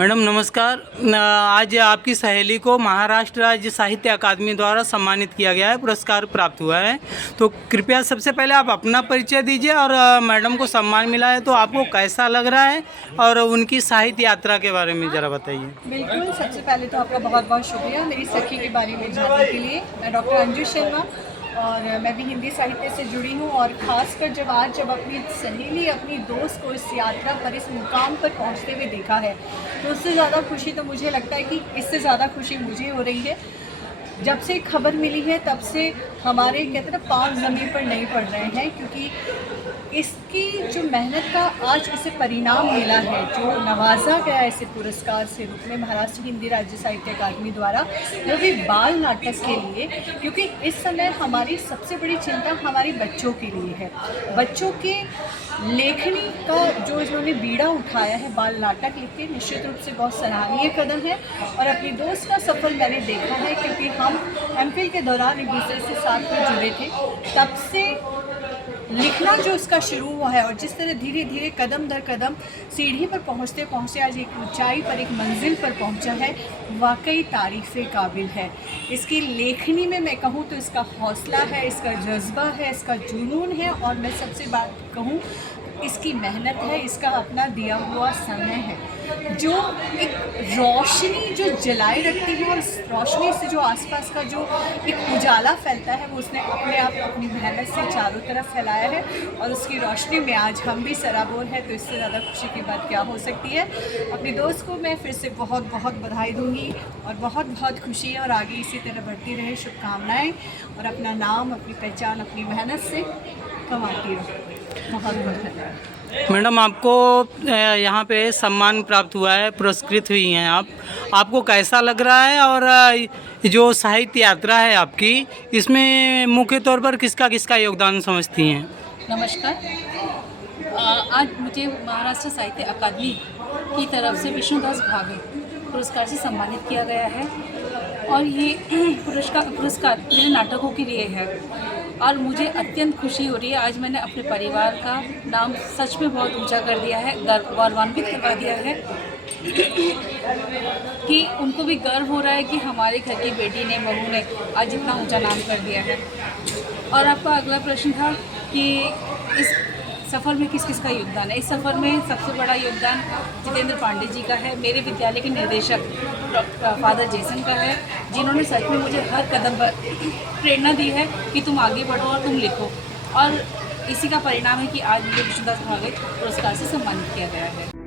Madam नमस्कार। आज आपकी सहेली को महाराष्ट्र राज्य साहित्य अकादमी द्वारा सम्मानित किया गया है, पुरस्कार प्राप्त हुआ है। तो कृपया सबसे पहले आप अपना परिचय दीजिए और मैडम को सम्मान मिला है तो आपको कैसा लग रहा है और उनकी साहित्य यात्रा के बारे में ज़रा बताइए। बिल्कुल, सबसे पहले तो आपका बहुत बहुत शुक्रिया मेरी सखी के बारे में जानने के लिए। मैं डॉक्टर अंजू शर्मा और मैं भी हिंदी साहित्य से जुड़ी हूँ और ख़ासकर जब अपनी सहेली अपनी दोस्त को इस यात्रा पर इस मुकाम पर पहुँचते हुए देखा है तो उससे ज़्यादा खुशी तो मुझे लगता है कि इससे ज़्यादा खुशी मुझे हो रही है। जब से खबर मिली है तब से हमारे कहते हैं पाँव ज़मीन पर नहीं पड़ रहे हैं, क्योंकि इसकी जो मेहनत का आज इसे परिणाम मिला है, जो नवाजा गया इसे पुरस्कार से रूप में महाराष्ट्र हिंदी राज्य साहित्य अकादमी द्वारा, वो भी बाल नाटक के लिए। क्योंकि इस समय हमारी सबसे बड़ी चिंता हमारे बच्चों के लिए है। बच्चों के लेखनी का जो इन्होंने बीड़ा उठाया है बाल नाटक लिख के, निश्चित रूप से बहुत सराहनीय कदम है। और अपनी दोस्त का सफल मैंने देखा है, क्योंकि हम एमफिल के दौरान एक दूसरे से साथ में जुड़े थे। तब से लिखना जो इसका शुरू हुआ है और जिस तरह धीरे धीरे कदम दर कदम सीढ़ी पर पहुँचते पहुँचते आज एक ऊंचाई पर, एक मंजिल पर पहुँचा है, वाकई तारीफ़ काबिल है। इसकी लेखनी में मैं कहूँ तो इसका हौसला है, इसका जज्बा है, इसका जुनून है, और मैं सबसे बात कहूँ इसकी मेहनत है, इसका अपना दिया हुआ समय है, जो एक रोशनी जो जलाए रखती है और इस रोशनी से जो आसपास का जो एक उजाला फैलता है वो उसने अपने आप अपनी मेहनत से चारों तरफ फैलाया है। और उसकी रोशनी में आज हम भी सराबोर हैं, तो इससे ज़्यादा खुशी की बात क्या हो सकती है। अपनी दोस्त को मैं फिर से बहुत बहुत बधाई दूँगी और बहुत बहुत खुशी है, और आगे इसी तरह बढ़ती रहे, शुभकामनाएँ, और अपना नाम, अपनी पहचान अपनी मेहनत से कमाती रहो। बहुत बहुत धन्यवाद। मैडम आपको यहाँ पे सम्मान प्राप्त हुआ है, पुरस्कृत हुई हैं आपको कैसा लग रहा है, और जो साहित्य यात्रा है आपकी, इसमें मुख्य तौर पर किसका किसका योगदान समझती हैं? नमस्कार। आज मुझे महाराष्ट्र साहित्य अकादमी की तरफ से विष्णुदास भावे पुरस्कार से सम्मानित किया गया है, और ये पुरस्कार मेरे नाटकों के लिए है, और मुझे अत्यंत खुशी हो रही है। आज मैंने अपने परिवार का नाम सच में बहुत ऊंचा कर दिया है, गौरवान्वित करवा दिया है, कि उनको भी गर्व हो रहा है कि हमारे घर की बेटी ने, बहू ने आज इतना ऊंचा नाम कर दिया है। और आपका अगला प्रश्न था कि इस सफ़र में किस किस का योगदान है। इस सफ़र में सबसे बड़ा योगदान जितेंद्र पांडे जी का है, मेरे विद्यालय के निर्देशक फादर जेसन का है, जिन्होंने सच में मुझे हर कदम पर प्रेरणा दी है कि तुम आगे बढ़ो और तुम लिखो, और इसी का परिणाम है कि आज मुझे विष्णुदास भावे पुरस्कार से सम्मानित किया गया है।